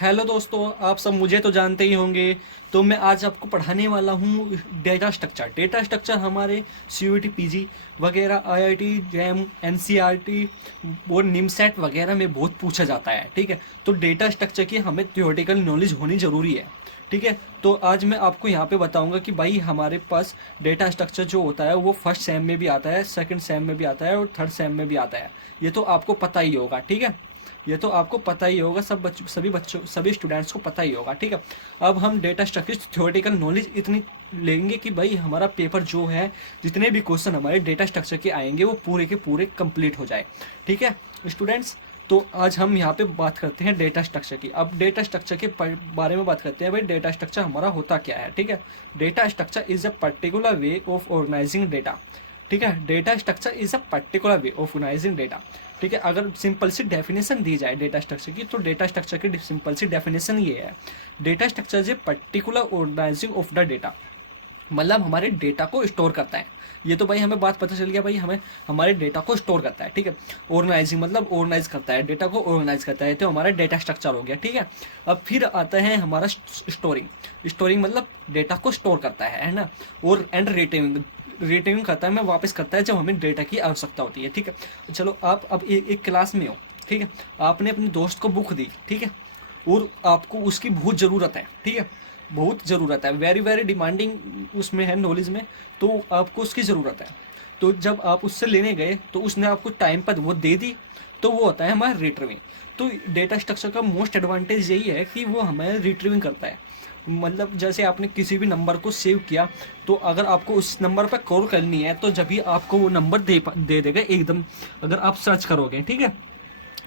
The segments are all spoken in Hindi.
हेलो दोस्तों, आप सब मुझे तो जानते ही होंगे। तो मैं आज आपको पढ़ाने वाला हूँ डेटा स्ट्रक्चर। डेटा स्ट्रक्चर हमारे सीयूईटी पीजी वगैरह, आईआईटी जैम, एनसीईआरटी और निमसेट वगैरह में बहुत पूछा जाता है। ठीक है, तो डेटा स्ट्रक्चर की हमें थ्योरेटिकल नॉलेज होनी ज़रूरी है। ठीक है, तो आज मैं आपको यहाँ पे बताऊंगा कि भाई हमारे पास डेटा स्ट्रक्चर जो होता है वो फर्स्ट सेम में भी आता है, सेकंड सेम में भी आता है और थर्ड सेम में भी आता है। ये तो आपको पता ही होगा। ठीक है, ये तो आपको पता ही होगा, सभी बच्चों सभी स्टूडेंट्स को पता ही होगा। ठीक है, अब हम डेटा स्ट्रक्चर थ्योरेटिकल नॉलेज इतनी लेंगे कि भाई हमारा पेपर जो है, जितने भी क्वेश्चन हमारे डेटा स्ट्रक्चर के आएंगे वो पूरे के पूरे कंप्लीट हो जाए। ठीक है स्टूडेंट्स, तो आज हम यहाँ पे बात करते हैं डेटा स्ट्रक्चर की। अब डेटा स्ट्रक्चर के बारे में बात करते हैं। भाई डेटा स्ट्रक्चर हमारा होता क्या है। ठीक है, data structure is a particular way of organising data. ठीक है, data structure is a particular way of organising data. ठीक है, अगर सिंपल सी डेफिनेशन दी जाए डेटा स्ट्रक्चर की, तो डेटा स्ट्रक्चर की सिंपल सी डेफिनेशन ये है, data structure is a particular organising of the data. मतलब हमारे डेटा को स्टोर करता है। ये तो भाई हमें बात पता चल गया, भाई हमें हमारे डेटा को स्टोर करता है। ठीक है, ऑर्गेनाइजिंग मतलब ऑर्गेनाइज करता है, डेटा को ऑर्गेनाइज करता है, तो हमारा डेटा स्ट्रक्चर हो गया। ठीक है, अब फिर आता है हमारा स्टोरिंग। स्टोरिंग मतलब डेटा को स्टोर करता है ना। और एंड रिट्रीविंग, रिट्रीविंग करता है, मैं वापस करता है जब हमें डेटा की आवश्यकता होती है। ठीक है, चलो आप अब एक क्लास में हो। ठीक है, आपने अपने दोस्त को बुक दी। ठीक है, और आपको उसकी बहुत ज़रूरत है। ठीक है, बहुत ज़रूरत है, वेरी वेरी डिमांडिंग उसमें है नॉलेज में, तो आपको उसकी ज़रूरत है। तो जब आप उससे लेने गए तो उसने आपको टाइम पर वो दे दी, तो वो होता है हमारा रिट्रीविंग। तो डेटा स्ट्रक्चर का मोस्ट एडवांटेज यही है कि वो हमें रिट्रीविंग करता है। मतलब जैसे आपने किसी भी नंबर को सेव किया, तो अगर आपको उस नंबर पर कॉल करनी है तो जब भी आपको वो नंबर दे देगा एकदम, अगर आप सर्च करोगे। ठीक है,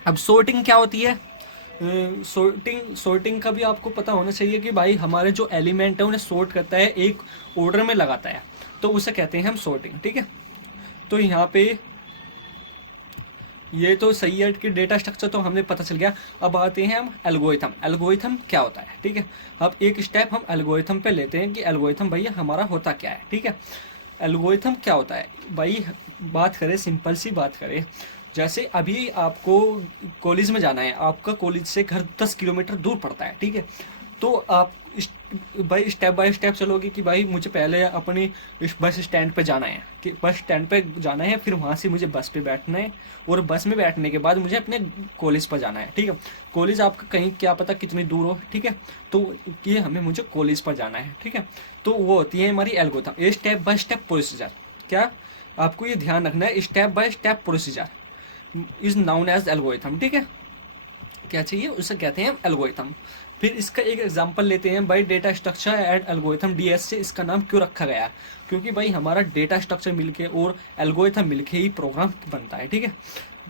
अब सॉर्टिंग क्या होती है। सॉर्टिंग का भी आपको पता होना चाहिए कि भाई हमारे जो एलिमेंट है उन्हें सॉर्ट करता है, एक ऑर्डर में लगाता है, तो उसे कहते हैं हम सॉर्टिंग। ठीक है, तो यहाँ पे ये तो सही है कि डेटा स्ट्रक्चर तो हमने पता चल गया। अब आते हैं हम एल्गोरिथम। एल्गोरिथम क्या होता है। ठीक है, अब एक स्टेप हम एल्गोरिथम पे लेते हैं कि एल्गोरिथम भैया हमारा होता क्या है। ठीक है, एल्गोरिथम क्या होता है भाई, बात करें, सिंपल सी बात करें, जैसे अभी आपको कॉलेज में जाना है, आपका कॉलेज से घर 10 किलोमीटर दूर पड़ता है। ठीक है, तो आप भाई स्टेप बाय स्टेप चलोगे कि भाई मुझे पहले अपनी इस बस स्टैंड पे जाना है, कि बस स्टैंड पे जाना है, फिर वहाँ से मुझे बस पे बैठना है, और बस में बैठने के बाद मुझे अपने कॉलेज पर जाना है। ठीक है, कॉलेज आपका कहीं क्या पता कितनी दूर हो। ठीक है, तो ये हमें मुझे कॉलेज पर जाना है। ठीक है, तो वो होती है हमारी एल्गोरिथम, ये स्टेप बाय स्टेप प्रोसीजर। क्या आपको ये ध्यान रखना है, step by step procedure is known as algorithm. ठीक है, क्या चाहिए उसे कहते हैं एल्गोरिथम। फिर इसका एक एग्जांपल लेते हैं, भाई data structure and algorithm, DS से इसका नाम क्यों रखा गया है, क्योंकि भाई हमारा डेटा स्ट्रक्चर मिलके और एल्गोरिथम मिलके ही प्रोग्राम बनता है। ठीक है,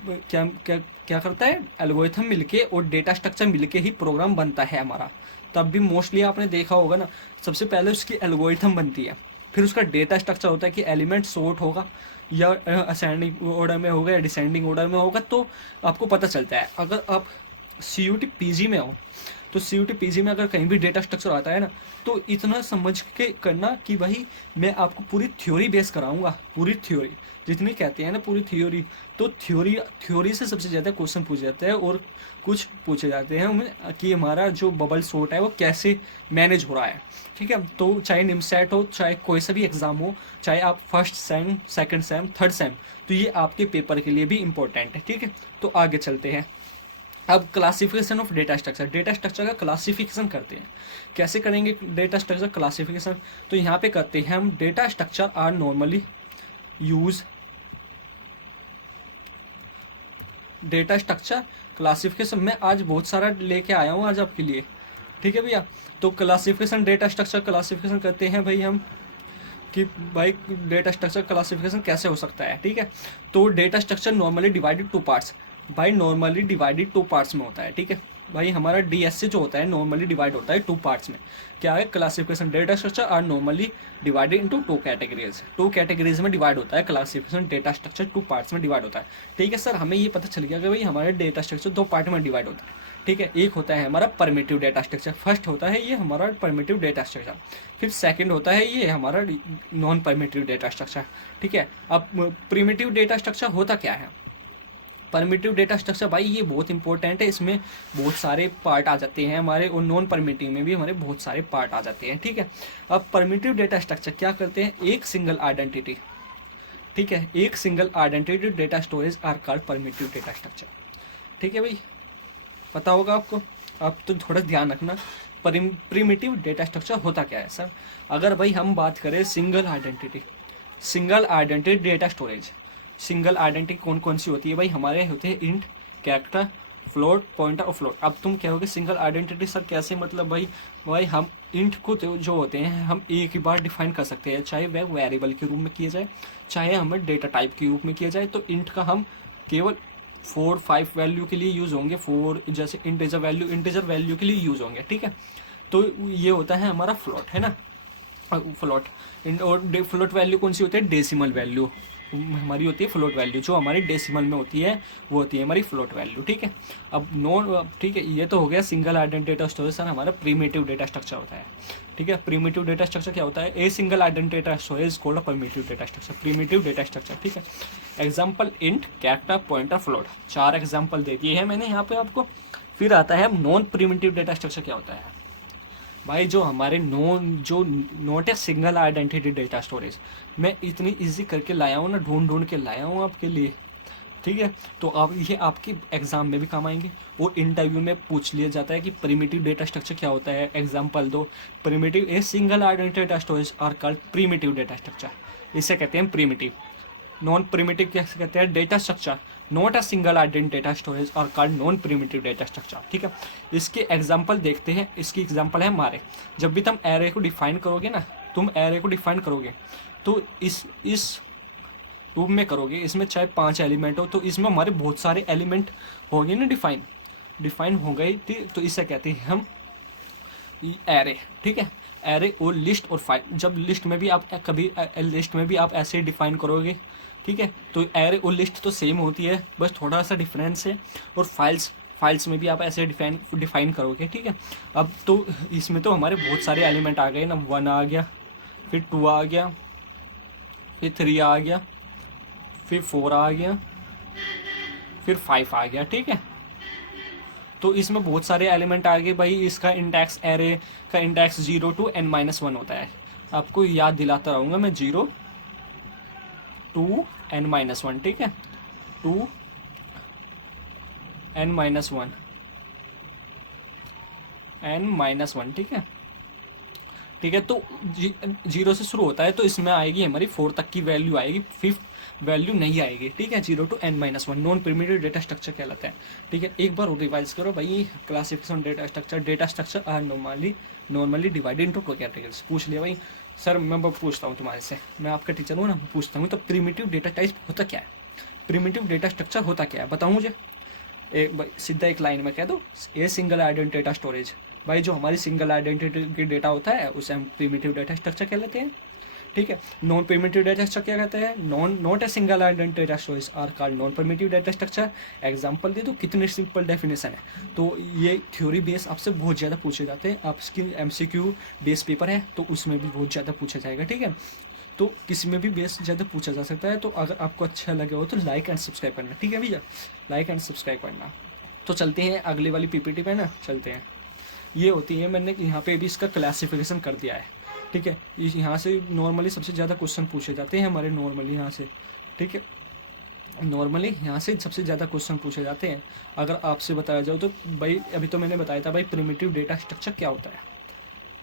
क्या क्या क्या करता है, एल्गोरिथम मिलके और डेटा स्ट्रक्चर मिलके ही प्रोग्राम बनता है हमारा। तब भी मोस्टली आपने देखा होगा ना, सबसे पहले उसकी एल्गोरिथम बनती है, फिर उसका डेटा स्ट्रक्चर होता है कि एलिमेंट सॉर्ट होगा या असेंडिंग ऑर्डर में होगा या डिसेंडिंग ऑर्डर में होगा, तो आपको पता चलता है। अगर आप सीयूटी पीजी में हो, तो सीयूटी पीजी में अगर कहीं भी डेटा स्ट्रक्चर आता है ना, तो इतना समझ के करना कि भाई मैं आपको पूरी थ्योरी बेस कराऊंगा, पूरी थ्योरी जितनी कहते हैं ना, पूरी थ्योरी। तो थ्योरी थ्योरी से सबसे ज़्यादा क्वेश्चन पूछे जाते हैं, और कुछ पूछे जाते हैं उनमें कि हमारा जो बबल सॉर्ट है वो कैसे मैनेज हो रहा है। ठीक है, तो चाहे निमसेट हो, चाहे कोई सा भी एग्जाम हो, चाहे आप first sem, second same, third same, तो ये आपके पेपर के लिए भी इंपॉर्टेंट है। ठीक है, तो आगे चलते हैं। अब classification of data structure, data structure का क्लासिफिकेशन करते हैं। कैसे करेंगे डेटा स्ट्रक्चर क्लासिफिकेशन, तो यहाँ पे करते हैं हम, data structure are normally use, data structure classification में आज बहुत सारा लेके आया हूँ आज आपके लिए। ठीक है भैया, तो क्लासिफिकेशन, डेटा स्ट्रक्चर क्लासिफिकेशन करते हैं भाई हम, कि भाई डेटा स्ट्रक्चर क्लासिफिकेशन कैसे हो सकता है। ठीक है, तो data structure normally divided two parts, भाई नॉर्मली डिवाइडेड टू पार्ट्स में होता है। ठीक है, भाई हमारा डीएससी जो होता है नॉर्मली डिवाइड होता है टू पार्ट्स में। क्या है, classification data structure are normally divided into two categories, two categories में डिवाइड होता है classification data structure, two parts में डिवाइड होता है। ठीक है सर, हमें ये पता चल गया कि भाई हमारे डेटा स्ट्रक्चर दो पार्ट में डिवाइड होता है। ठीक है, एक होता है हमारा परमिटिव डेटा स्ट्रक्चर, फर्स्ट होता है ये हमारा परमिटिव डेटा स्ट्रक्चर, फिर सेकंड होता है ये हमारा नॉन परमिटिव डेटा स्ट्रक्चर। ठीक है, अब प्रिमिटिव डेटा स्ट्रक्चर होता क्या है, परमिटिव डेटा स्ट्रक्चर भाई ये बहुत इंपॉर्टेंट है, इसमें बहुत सारे पार्ट आ जाते हैं हमारे, और नॉन परमिटिव में भी हमारे बहुत सारे पार्ट आ जाते हैं, ठीक है। अब परमिटिव डेटा स्ट्रक्चर क्या करते हैं, एक सिंगल आइडेंटिटी, ठीक है, एक single identity data storage are called primitive data structure, ठीक है भाई, पता होगा आपको। अब तो थोड़ा ध्यान रखना, प्रिमिटिव डेटा स्ट्रक्चर होता क्या है सर। अगर भाई हम बात करें single identity data storage, single identity कौन कौन सी होती है भाई, हमारे होते हैं इंट, कैरेक्टर, फ्लोट, पॉइंटर और फ्लोट। अब तुम कहोगे सिंगल आइडेंटिटी सर कैसे, मतलब भाई हम इंट को जो होते हैं हम एक ही बार डिफाइन कर सकते हैं, चाहे वह वेरिएबल के रूप में किया जाए, चाहे हमें डेटा टाइप के रूप में किया जाए। तो इंट का हम केवल 4-5 वैल्यू के लिए यूज होंगे, 4 जैसे इंटीजर वैल्यू के लिए यूज होंगे, ठीक है। तो ये होता है हमारा फ्लोट, है ना, फ्लोट। और फ्लोट वैल्यू कौन सी होती है, डेसिमल वैल्यू हमारी होती है, फ्लोट वैल्यू जो हमारी डेसिमल में होती है वो होती है हमारी फ्लोट वैल्यू, ठीक है। अब ठीक है, ये तो हो गया single identity data storage sir हमारा प्रिमिटिव डेटा स्ट्रक्चर होता है, ठीक है। प्रिमिटिव डेटा स्ट्रक्चर क्या होता है, a single identity data storage called primitive data structure, primitive data structure, ठीक है। Example int, character, pointer, float, 4 example दे दिए हैं मैंने यहाँ पे आपको। फिर आता है नॉन प्रिमिटिव डेटा स्ट्रक्चर क्या होता है भाई, जो हमारे not a single identity data storage, मैं इतनी इजी करके लाया हूँ ना, ढूंढ के लाया हूँ आपके लिए, ठीक है। तो आप ये आपके एग्जाम में भी काम आएंगे, और इंटरव्यू में पूछ लिया जाता है कि प्रिमिटिव डेटा स्ट्रक्चर क्या होता है, एग्जाम्पल दो, primitive a single identity data storage are called primitive data structure, इसे कहते हैं प्रिमिटिव। नॉन प्रिमिटिव क्या कहते हैं, data structure not a single identity data storage और called non primitive data structure, ठीक है। इसके एग्जांपल देखते हैं, इसकी एग्जांपल है हमारे, जब भी तुम एरे को डिफाइन करोगे ना, तो इस रूप में करोगे, इसमें चाहे 5 एलिमेंट हो, तो इसमें हमारे बहुत सारे एलिमेंट होंगे ना, डिफाइन हो गए, तो इसे कहते हैं हम एरे, ठीक है। एरे और लिस्ट और फाइल, जब लिस्ट में भी आप ऐसे डिफाइन करोगे, ठीक है, तो एरे और लिस्ट तो सेम होती है, बस थोड़ा सा डिफरेंस है। और फाइल्स में भी आप ऐसे डिफाइन करोगे, ठीक है। अब तो इसमें तो हमारे बहुत सारे एलिमेंट आ गए ना, 1 आ गया, फिर 2 आ गया, फिर 3 आ गया, फिर 4 आ गया, फिर 5 आ गया, ठीक है। तो इसमें बहुत सारे एलिमेंट आ गए भाई। इसका इंडेक्स, एरे का इंडेक्स 0 to n-1 होता है। आपको याद दिलाता रहूँगा मैं, 0 to n-1, ठीक है, to n-1, ठीक है, ठीक है। तो 0 से शुरू होता है, तो इसमें आएगी हमारी 4 तक की वैल्यू आएगी, 5th वैल्यू नहीं आएगी, ठीक है। 0 to n-1 non primitive data structure कहलाता है, ठीक है। एक बार और रिवाइज करो भाई, classification data structure are normally divided into 2 categories. पूछ लिया भाई सर, मैं पूछता हूँ तुम्हारे से, मैं आपका टीचर हूँ ना, पूछता हूँ, तो प्रिमिटिव डेटा टाइप होता क्या है, प्रिमिटिव डेटा स्ट्रक्चर होता क्या है, बताओ मुझे। भाई सीधा एक लाइन में कह दो, ए सिंगल आइडेंटिटी डेटा स्टोरेज, भाई जो हमारी सिंगल आइडेंटिटी की डेटा होता है उसे हम प्रिमिटिव डेटा स्ट्रक्चर कहलाते हैं, ठीक है। नॉन प्रिमिटिव डेटा स्ट्रक्चर क्या कहते हैं, not a single identity data storage are called non primitive data structure. Example दे दो, कितनी सिंपल डेफिनेशन है। तो ये थ्योरी बेस आपसे बहुत ज़्यादा पूछे जाते हैं, आपकी एमसीक्यू बेस पेपर है तो उसमें भी बहुत ज़्यादा पूछा जाएगा, ठीक है। तो किसी में भी बेस ज़्यादा पूछा जा सकता है। तो अगर आपको अच्छा लगे हो तो लाइक एंड सब्सक्राइब करना, ठीक है भैया, लाइक एंड सब्सक्राइब करना। तो चलते हैं अगले वाली पीपीटी पे ना, चलते हैं। ये होती है, मैंने यहाँ पे भी इसका क्लासिफिकेशन कर दिया है, ठीक है। यहाँ से नॉर्मली सबसे ज़्यादा क्वेश्चन पूछे जाते हैं हमारे, नॉर्मली यहाँ से, ठीक है, नॉर्मली यहाँ से सबसे ज़्यादा क्वेश्चन पूछे जाते हैं। अगर आपसे बताया जाए तो भाई, अभी तो मैंने बताया था भाई प्रिमिटिव डेटा स्ट्रक्चर क्या होता है,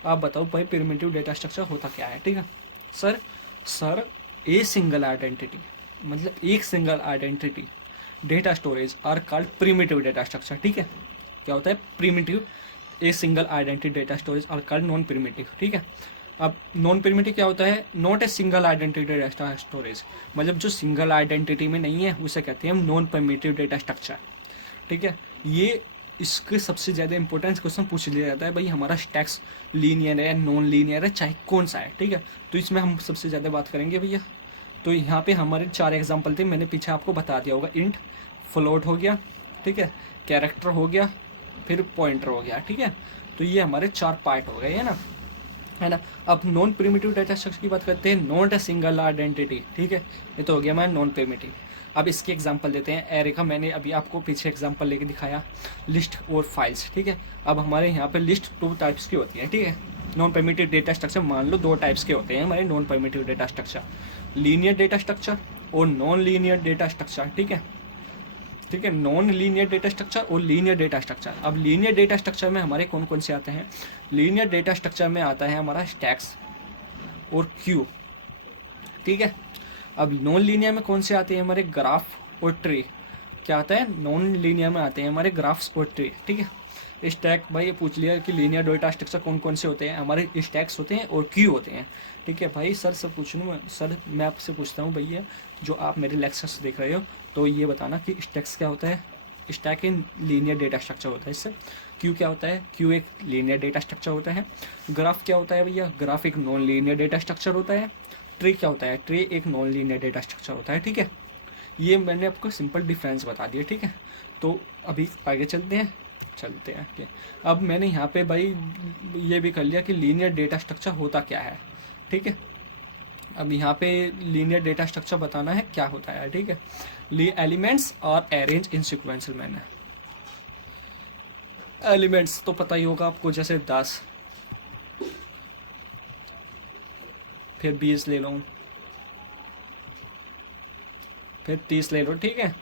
आप बताओ भाई प्रिमिटिव डेटा स्ट्रक्चर होता क्या है, ठीक है। सर ए सिंगल आइडेंटिटी, मतलब एक single identity data storage are called primitive data structure, ठीक है। क्या होता है, primitive a single identity data storage are called non primitive, ठीक है। अब नॉन प्रिमिटिव क्या होता है, not a single identity data storage, मतलब जो सिंगल आइडेंटिटी में नहीं है उसे कहते हैं हम नॉन प्रिमिटिव डेटा स्ट्रक्चर, ठीक है। ये इसके सबसे ज़्यादा इंपॉर्टेंस क्वेश्चन पूछ लिया जाता है भाई, हमारा स्टैक्स लीनियर है, नॉन लीनियर है, चाहे कौन सा है, ठीक है। तो इसमें हम सबसे ज़्यादा बात करेंगे भैया। तो यहाँ पे हमारे 4 एग्जाम्पल थे, मैंने पीछे आपको बता दिया होगा। इंट, फ्लोट हो गया, ठीक है, कैरेक्टर हो गया, फिर पॉइंटर हो गया, ठीक है। तो ये हमारे 4 पार्ट हो गए, है ना। अब नॉन प्रिमिटिव डेटा स्ट्रक्चर की बात करते हैं, नॉट ए सिंगल आइडेंटिटी, ठीक है, ये तो हो गया हमारा नॉन प्रिमिटिव। अब इसके एग्जांपल देते हैं। एरे का मैंने अभी आपको पीछे एग्जांपल लेके दिखाया, लिस्ट और फाइल्स, ठीक है। अब हमारे यहाँ पे लिस्ट 2 टाइप्स की होती है, ठीक है। नॉन परमिटिव डेटा स्ट्रक्चर मान लो 2 टाइप्स के होते हैं हमारे non primitive data structure, linear data structure और नॉन लीनियर डेटा स्ट्रक्चर, ठीक है। ठीक है, नॉन लीनियर डेटा स्ट्रक्चर और लीनियर डेटा स्ट्रक्चर। अब लीनियर डेटा स्ट्रक्चर में हमारे कौन कौन से आते हैं? लीनियर डेटा स्ट्रक्चर में आता है हमारा स्टैक्स और क्यू, ठीक है। अब नॉन लीनियर में कौन से आते हैं? हमारे ग्राफ और ट्री। क्या आता है? नॉन लीनियर में आते हैं हमारे ग्राफ्स और ट्री, ठीक है। स्टैक, भाई ये पूछ लिया कि लीनियर डेटा स्ट्रक्चर कौन कौन से होते हैं? हमारे स्टैक्स होते हैं और क्यू होते हैं, ठीक है। भाई सर से पूछूँ, सर मैं आपसे पूछता हूँ भैया, जो आप मेरे लेक्चर्स देख रहे हो, तो ये बताना कि स्टैक्स क्या होता है? Stack in linear data structure होता है इससे। क्यू क्या होता है? क्यू एक लीनियर डेटा स्ट्रक्चर होता है। ग्राफ क्या होता है भैया? ग्राफ एक नॉन लीनियर डेटा स्ट्रक्चर होता है। ट्री क्या होता है? ट्री एक नॉन लीनियर डेटा स्ट्रक्चर होता है, ठीक है। ये मैंने आपको सिंपल डिफरेंस बता दिया, ठीक है। तो अभी आगे चलते हैं, ठीक है। अब मैंने यहाँ पे भाई ये भी कर लिया कि लीनियर डेटा स्ट्रक्चर होता क्या है, ठीक है। अब यहाँ पे लीनियर डेटा स्ट्रक्चर बताना है क्या होता है, ठीक है। एलिमेंट्स और arrange in sequential manner. Elements तो पता ही होगा आपको, जैसे 10, फिर 20 ले लो, फिर 30 ले लो, ठीक है,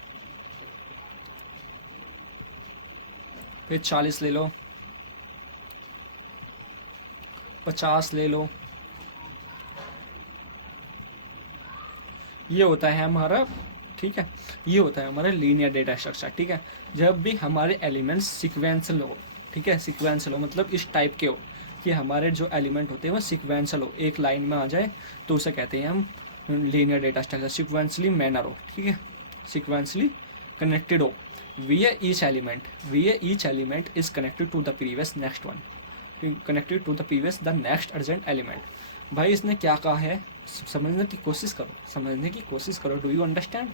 फिर 40 ले लो, 50 ले लो। ये होता है हमारा, ठीक है, ये होता है हमारा लीनियर डेटा स्ट्रक्चर, ठीक है। जब भी हमारे एलिमेंट्स सीक्वेंशियल हो, ठीक है, सीक्वेंशियल हो मतलब इस टाइप के हो कि हमारे जो एलिमेंट होते हैं वो सीक्वेंशियल हो, एक लाइन में आ जाए, तो उसे कहते हैं हम linear data structure. Sequentially manner हो, ठीक है, सीक्वेंशली कनेक्टेड हो। via each element is connected to the previous next one, connected to the previous the next urgent element। भाई इसने क्या कहा है? समझने की कोशिश करो, समझने की कोशिश करो। Do you understand?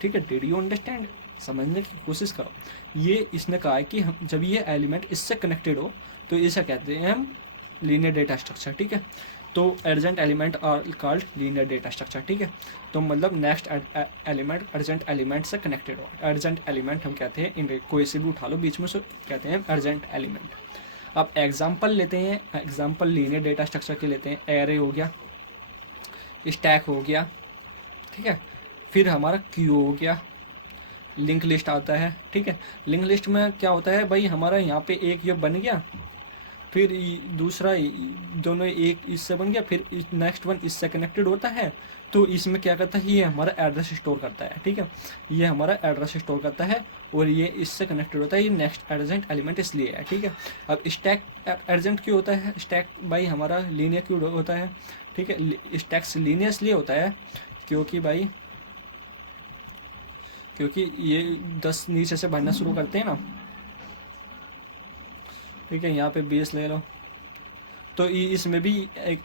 ठीक है, डिड यू अंडरस्टैंड? समझने की कोशिश करो। ये इसने कहा है कि हम जब ये एलिमेंट इससे कनेक्टेड हो तो इसे कहते हैं हम लीनियर डेटा स्ट्रक्चर, ठीक है। तो urgent element are called linear data structure, ठीक है। तो मतलब नेक्स्ट एलिमेंट अर्जेंट एलिमेंट से कनेक्टेड हो। अर्जेंट एलिमेंट हम कहते हैं, इनके कोई से भी उठा लो बीच में से, कहते हैं अर्जेंट एलिमेंट। अब एग्जांपल लेते हैं, एग्जांपल लीनियर डेटा स्ट्रक्चर के लेते हैं। एरे हो गया, स्टैक हो गया, ठीक है, फिर हमारा क्यू हो गया, लिंक लिस्ट आता है, ठीक है। लिंक लिस्ट में क्या होता है भाई? हमारा यहाँ पे एक ये बन गया, फिर दूसरा दोनों एक इससे बन गया, फिर नेक्स्ट वन इससे कनेक्टेड होता है, तो इसमें क्या करता है? ये हमारा एड्रेस स्टोर करता है, ठीक है, ये हमारा एड्रेस स्टोर करता है और ये इससे कनेक्टेड होता है, ये नेक्स्ट अर्जेंट एलिमेंट इसलिए है, ठीक है। अब स्टैक अर्जेंट क्यों होता है? स्टैक भाई हमारा लीनियर क्यों होता है? ठीक है, स्टैक्स लीनियर इसलिए होता है क्योंकि भाई, क्योंकि ये 10 नीचे से बढ़ना शुरू करते हैं ना, ठीक है, यहाँ पे 20 ले लो, तो इसमें भी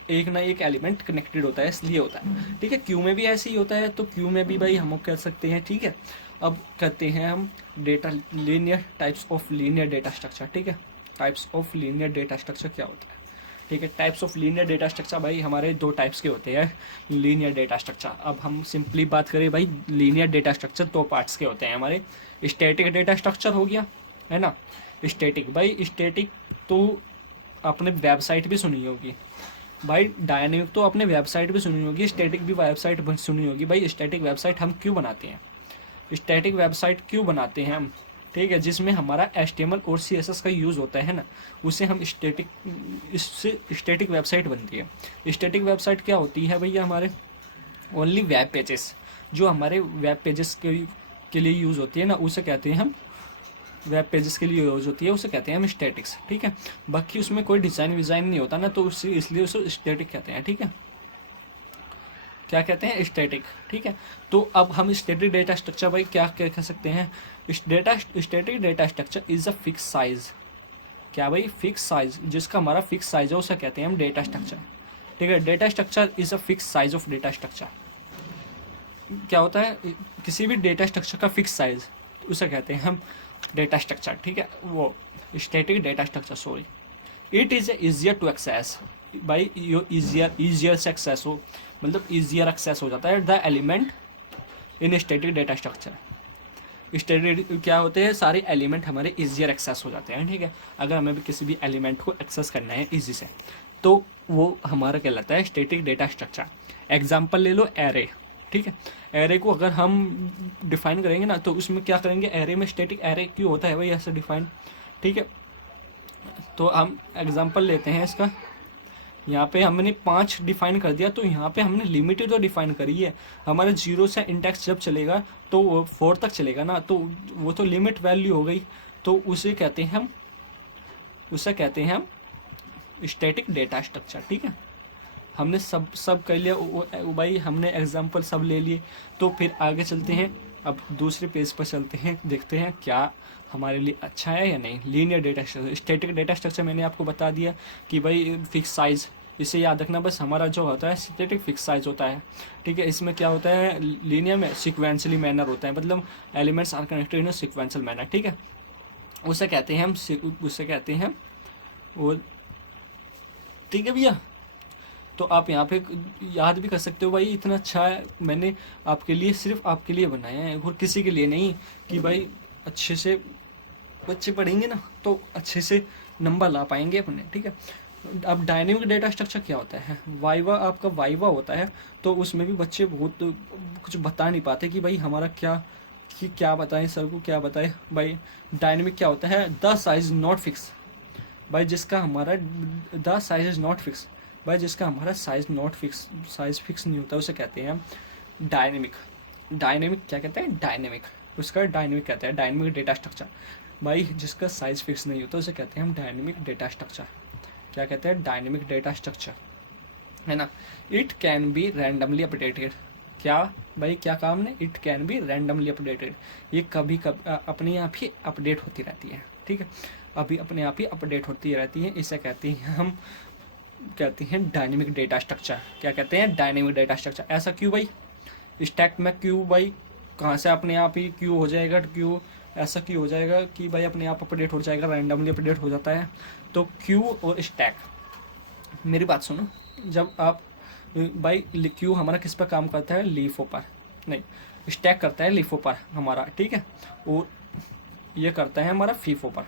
एक ना एक एलिमेंट कनेक्टेड होता है, इसलिए होता है, ठीक है। क्यू में भी ऐसे ही होता है, तो क्यू में भी भाई हम कह सकते हैं, ठीक है। अब कहते हैं हम data linear types of linear data structure, ठीक है। Types of linear data structure क्या होता है? ठीक है, types of linear data structure भाई हमारे 2 टाइप्स के होते हैं लीनियर डेटा स्ट्रक्चर। अब हम सिंपली बात करें भाई, लीनियर डेटा स्ट्रक्चर 2 पार्ट्स के होते हैं हमारे। स्टैटिक डेटा स्ट्रक्चर हो गया, है ना। स्टैटिक भाई, स्टैटिक तो आपने वेबसाइट भी सुनी होगी भाई, डायनेमिक तो आपने वेबसाइट भी सुनी होगी, स्टैटिक भी वेबसाइट सुनी होगी भाई। स्टैटिक वेबसाइट हम क्यों बनाते हैं? स्टैटिक वेबसाइट क्यों बनाते हैं हम? ठीक है, जिसमें हमारा HTML और CSS का यूज़ होता है ना, उसे हम स्टैटिक, इससे स्टैटिक वेबसाइट बनती है। स्टैटिक वेबसाइट क्या होती है भैया? हमारे ओनली वेब पेजेस, जो हमारे वेब पेजेस के लिए यूज़ होती है ना, उसे कहते हैं हम वेब पेजेस के लिए यूज होती है, उसे कहते हैं हम स्टैटिक्स, ठीक है। बाकी उसमें कोई डिज़ाइन विज़ाइन नहीं होता ना, तो उससे इसलिए उसे स्टैटिक कहते हैं, ठीक है। क्या कहते हैं? स्टैटिक, ठीक है। तो अब हम स्टैटिक डेटा स्ट्रक्चर भाई क्या कह सकते हैं? Static data structure is a fix size. क्या भाई? फिक्स साइज, जिसका हमारा फिक्स साइज है उसे कहते हैं हम डेटा स्ट्रक्चर, ठीक है। Data structure is a fix size of data structure. क्या होता है? किसी भी डेटा स्ट्रक्चर का फिक्स साइज, उसे कहते हैं हम डेटा स्ट्रक्चर, ठीक है, वो static data structure, sorry. It is easier to access भाई, यो ईजियर से एक्सेस हो, मतलब ईजियर एक्सेस हो जाता है। The element in static data structure. Static क्या होते हैं, सारे एलिमेंट हमारे इजियर एक्सेस हो जाते हैं, ठीक है। अगर हमें भी किसी भी एलिमेंट को एक्सेस करना है इजी से, तो वो हमारा कहलाता है स्टैटिक डेटा स्ट्रक्चर। एग्जाम्पल ले लो एरे, ठीक है। एरे को अगर हम डिफाइन करेंगे ना, तो उसमें क्या करेंगे, एरे में स्टैटिक एरे क्यों होता है भाई ऐसे डिफाइन, ठीक है। तो हम एग्जाम्पल लेते हैं इसका। यहाँ पे हमने 5 डिफाइन कर दिया, तो यहाँ पे हमने लिमिट तो डिफाइन करी है। हमारे 0 से इंडेक्स जब चलेगा तो 4 तक चलेगा ना, तो वो तो लिमिट वैल्यू हो गई। तो उसे कहते हैं हम स्टैटिक डेटा स्ट्रक्चर, ठीक है। हमने सब कर लिया भाई, हमने एग्जाम्पल सब ले लिए। तो फिर आगे चलते हैं, अब दूसरे पेज पर चलते हैं, देखते हैं क्या हमारे लिए अच्छा है या नहीं। Linear data structure, static data structure मैंने आपको बता दिया कि भाई फिक्स साइज, इसे याद रखना बस। हमारा जो होता है स्टैटिक फिक्स साइज होता है, ठीक है। इसमें क्या होता है, लीनियर में सिक्वेंशली मैनर होता है, मतलब elements are connected in sequential manner, ठीक है। उसे कहते हैं हम वो, ठीक है भैया। तो आप यहाँ पे याद भी कर सकते हो भाई, इतना अच्छा है, मैंने आपके लिए, सिर्फ आपके लिए बनाया है और किसी के लिए नहीं, कि भाई अच्छे से बच्चे पढ़ेंगे ना तो अच्छे से नंबर ला पाएंगे अपने, ठीक है। अब डायनेमिक डेटा स्ट्रक्चर क्या होता है, आपका वाइवा होता है, तो उसमें भी बच्चे बहुत कुछ बता नहीं पाते कि भाई हमारा क्या बताएं सर को, क्या बताएं भाई। डायनेमिक क्या होता है, द साइज नॉट फिक्स, भाई जिसका हमारा the size is not fix, भाई जिसका हमारा साइज फिक्स नहीं होता, उसे कहते हैं डायनेमिक। डायनेमिक क्या कहते हैं, डायनेमिक, उसका डायनेमिक कहते हैं, डायनेमिक डेटा स्ट्रक्चर। भाई जिसका साइज फिक्स नहीं होता उसे कहते हैं हम डायनेमिक डेटा स्ट्रक्चर। क्या कहते हैं, डायनेमिक डेटा स्ट्रक्चर, है ना। It can be randomly updated, क्या भाई क्या काम ने, it can be randomly updated, ये कभी अपने आप ही अपडेट होती रहती है, ठीक है। अभी अपने आप ही अपडेट होती रहती है, इसे कहते हैं डायनेमिक डेटा स्ट्रक्चर। क्या कहते हैं, डायनेमिक डेटा स्ट्रक्चर। ऐसा क्यों भाई, स्टैक में क्यों भाई, कहाँ से अपने आप ही क्यों हो जाएगा, क्यों ऐसा क्यों हो जाएगा कि भाई अपने आप अपडेट हो जाएगा, रैंडमली अपडेट हो जाता है। तो क्यू और स्टैक, मेरी बात सुनो, जब आप भाई क्यू हमारा किस पर काम करता है, लीफो पर, नहीं स्टैक करता है लीफो पर हमारा, ठीक है। और ये करता है हमारा फीफो पर,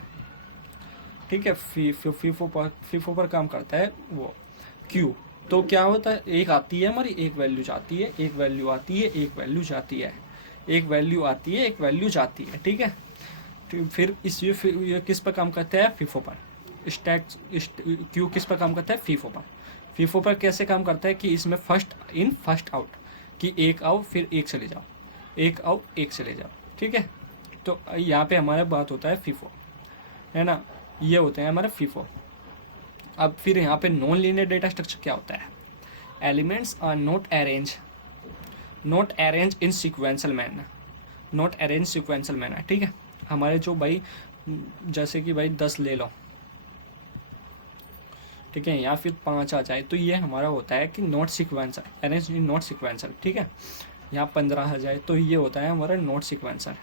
ठीक है। फीफो पर काम करता है वो क्यू। तो क्या होता है, एक आती है हमारी, एक वैल्यू जाती है, एक वैल्यू आती है, एक वैल्यू जाती है, एक वैल्यू आती है, एक वैल्यू जाती है, ठीक है। फिर ये किस पर काम करता है, फीफो पर। स्टैक क्यू किस पर काम करता है, फीफो पर। फीफो पर कैसे काम करता है कि इसमें फर्स्ट इन फर्स्ट आउट, कि एक आओ फिर एक चले जाओ, एक आओ एक चले जाओ, ठीक है। तो यहाँ पे हमारा बात होता है फीफो, है ना, ये होते हैं हमारे फीफो। अब फिर यहाँ पे नॉन लीनियर डेटा स्ट्रक्चर क्या होता है, elements are not arrange in sequential manner, not arrange sequential manner, ठीक है। हमारे जो भाई, जैसे कि भाई 10 ले लो, ठीक है, या फिर 5 आ जाए, तो ये हमारा होता है कि not sequencer, arrange in not sequencer, ठीक है। यहाँ 15 आ जाए तो ये होता है हमारा नॉट सिक्वेंसर,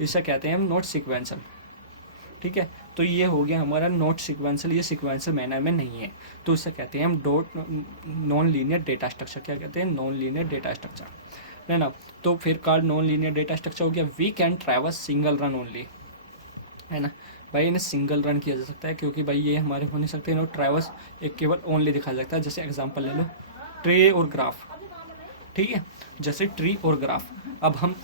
इसे कहते हैं हम नॉट सिक्वेंसर, ठीक है। तो ये हो गया हमारा नॉट सिक्वेंशियल, ये सिक्वेंशियल मैनर में नहीं है, तो इसे कहते हैं हम नॉन लीनियर डेटा स्ट्रक्चर। क्या कहते हैं, नॉन लीनियर डेटा स्ट्रक्चर, है ना। तो फिर कार्ड नॉन लीनियर डेटा स्ट्रक्चर हो गया। We can traverse single run only, है ना भाई, इन्हें सिंगल रन किया जा सकता है, क्योंकि भाई ये हमारे हो नहीं सकते, इन्हें ट्रैवर्स एक केवल ओनली दिखाया जाता है। जैसे एग्जांपल ले लो, ट्री और ग्राफ, ठीक है, जैसे ट्री और ग्राफ। अब हम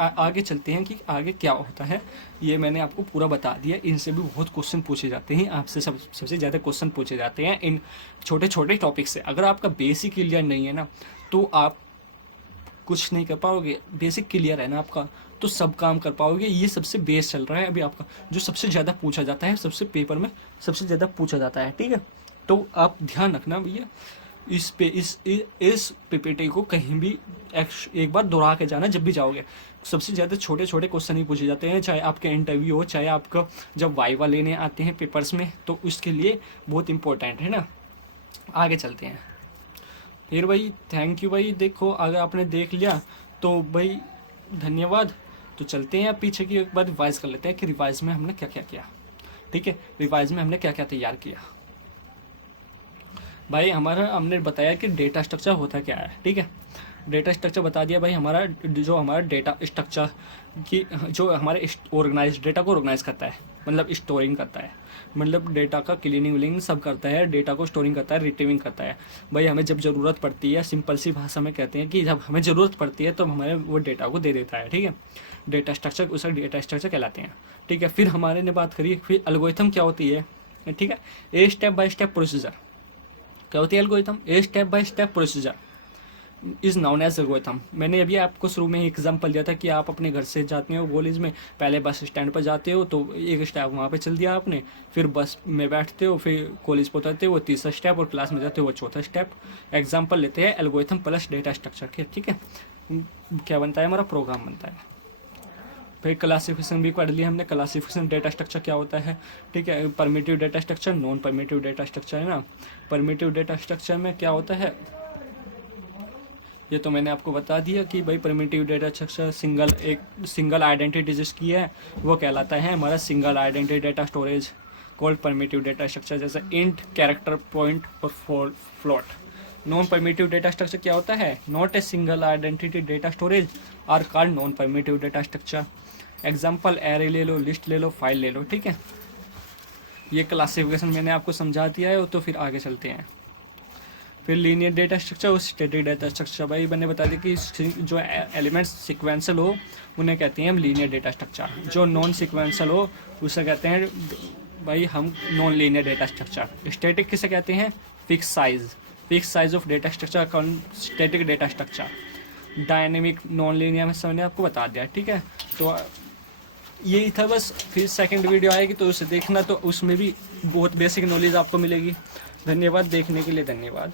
आगे चलते हैं कि आगे क्या होता है, ये मैंने आपको पूरा बता दिया। इनसे भी बहुत क्वेश्चन पूछे जाते हैं आपसे, सबसे ज़्यादा क्वेश्चन पूछे जाते हैं इन छोटे छोटे टॉपिक से। अगर आपका बेसिक क्लियर नहीं है ना, तो आप कुछ नहीं कर पाओगे। बेसिक क्लियर है ना आपका, तो सब काम कर पाओगे। ये सबसे बेस चल रहा है अभी आपका, जो सबसे ज़्यादा पूछा जाता है, सबसे पेपर में सबसे ज़्यादा पूछा जाता है, ठीक है। तो आप ध्यान रखना भैया, इस पीपीटी को कहीं भी एक बार दोहरा के जाना जब भी जाओगे। सबसे ज़्यादा छोटे छोटे क्वेश्चन ही पूछे जाते हैं, चाहे आपके इंटरव्यू हो, चाहे आपका जब वाइवा लेने आते हैं पेपर्स में, तो उसके लिए बहुत इंपॉर्टेंट है ना। आगे चलते हैं फिर भाई। थैंक यू भाई, देखो अगर आपने देख लिया तो भाई धन्यवाद। तो चलते हैं, पीछे की एक बार रिवाइज कर लेते हैं कि रिवाइज में हमने क्या क्या किया, ठीक है। रिवाइज में हमने क्या क्या तैयार किया भाई, हमने बताया कि डेटा स्ट्रक्चर होता क्या है, ठीक है। डेटा स्ट्रक्चर बता दिया भाई, हमारा जो हमारा डेटा स्ट्रक्चर की जो हमारे ऑर्गेनाइज डेटा को ऑर्गेनाइज करता है, मतलब स्टोरिंग करता है, मतलब डेटा का क्लीनिंग विलिंग सब करता है, डेटा को स्टोरिंग करता है, रिट्रीविंग करता है। भाई हमें जब ज़रूरत पड़ती है, सिंपल सी भाषा में कहते हैं कि जब हमें ज़रूरत पड़ती है तो हमारे वो डेटा को दे देता है, ठीक है। डेटा स्ट्रक्चर उसे डेटा स्ट्रक्चर कहलाते हैं, ठीक है। फिर हमारे ने बात करी फिर एल्गोरिथम क्या होती है, ठीक है। A step by step procedure क्या होती है algorithm, a step by step procedure is known as algorithm. मैंने अभी आपको शुरू में एग्जांपल दिया था कि आप अपने घर से जाते हो कॉलेज में, पहले बस स्टैंड पर जाते हो तो एक स्टेप वहाँ पे चल दिया आपने, फिर बस में बैठते हो, फिर कॉलेज पहुँचते हो वो तीसरा स्टेप, और क्लास में जाते हो वो चौथा स्टेप। एग्जाम्पल लेते हैं एल्गोरिथम प्लस डेटा स्ट्रक्चर के, ठीक है। क्या बनता है, हमारा प्रोग्राम बनता है। फिर क्लासिफिकेशन भी पढ़ लिया हमने, क्लासिफिकेशन डेटा स्ट्रक्चर क्या होता है, ठीक है। Primitive data structure, non primitive data structure है ना। परमिटिव डेटा स्ट्रक्चर में क्या होता है, ये तो मैंने आपको बता दिया कि भाई primitive data structure single identity जिसकी है वो कहलाता है हमारा single identity data storage called primitive data structure, जैसे इंट, कैरेक्टर, पॉइंट और float. Non primitive data structure क्या होता है, not a single identity data storage are called non primitive data structure. Example array ले लो, लिस्ट ले लो, फाइल ले लो, ठीक है। ये क्लासिफिकेशन मैंने आपको समझा दिया है, तो फिर आगे चलते हैं। फिर लीनियर डेटा स्ट्रक्चर और स्टैटिक डेटा स्ट्रक्चर, भाई मैंने बता दिया कि जो एलिमेंट्स सिक्वेंशियल हो उन्हें कहते हैं हम लीनियर डेटा स्ट्रक्चर, जो नॉन सिक्वेंशियल हो उसे कहते हैं भाई हम non linear data structure. Static किसे कहते हैं, fix size of data structure static data structure. Dynamic non linear में मैंने आपको बता दिया, ठीक है। तो यही था बस। फिर सेकंड वीडियो आएगी तो उसे देखना, तो उसमें भी बहुत बेसिक नॉलेज आपको मिलेगी। धन्यवाद देखने के लिए, धन्यवाद।